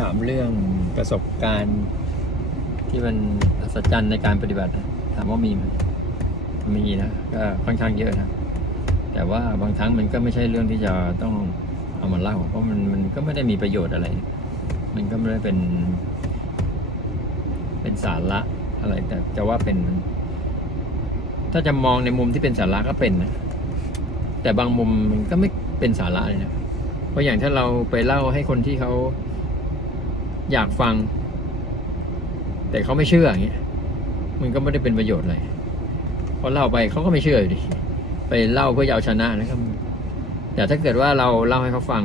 ถามเรื่องประสบการณ์ที่มันอัศจรรย์ในการปฏิบัติ ถามว่ามีไหมมีนะก็ค่อนข้างเยอะนะ แต่ว่าบางครั้งมันก็ไม่ใช่เรื่องที่จะต้องเอามาเล่า เพราะมันมันก็ไม่ได้มีประโยชน์อะไร มันก็ไม่ได้เป็น เป็นสาระอะไร แต่จะว่าเป็น ถ้าจะมองในมุมที่เป็นสาระก็เป็นนะ แต่บางมุมมันก็ไม่เป็นสาระเลยนะ เพราะอย่างถ้าเราไปเล่าให้คนที่เขา อยากฟัง แต่เขาไม่เชื่ออย่างเงี้ยมันก็ไม่ได้เป็นประโยชน์อะไรเพราะเล่าไปเขาก็ไม่เชื่ออยู่ดีไปเล่าเพื่อจะเอาชนะนะครับ แต่ถ้าเกิดว่าเราเล่าให้เขาฟัง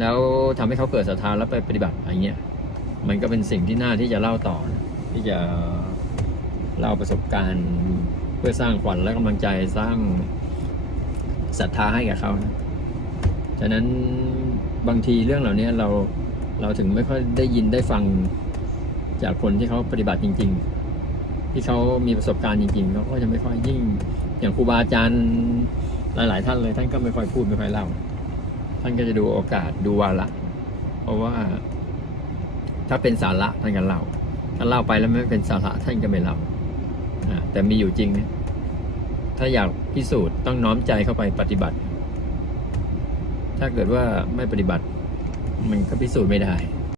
แล้วทำให้เขาเกิดศรัทธาแล้วไปปฏิบัติอะไรเงี้ยมันก็เป็นสิ่งที่น่าที่จะเล่าต่อนะที่จะเล่าประสบการณ์เพื่อสร้างขวัญและกำลังใจสร้างศรัทธาให้กับเขานะฉะนั้นบางทีเรื่องเหล่านี้เรา เราถึงไม่ค่อยได้ยินได้ฟังจากคนที่เขาปฏิบัติจริง ๆ ที่เขามีประสบการณ์จริงๆเขาก็จะไม่ค่อยยิ่งอย่างครูบาอาจารย์หลาย ๆ ท่านเลยท่านก็ไม่ค่อยพูดไม่ค่อยเล่า ท่านก็จะดูโอกาสดูวาระเพราะว่า ถ้าเป็นสาระท่านก็เล่าถ้าเล่าไปแล้วไม่เป็นสาระท่านก็ไม่เล่าอ่าแต่มีอยู่จริงนะถ้าอยากพิสูจน์ต้องน้อมใจเข้าไปปฏิบัติ ถ้าเกิดว่าไม่ปฏิบัติ มันก็พิสูจน์ไม่ได้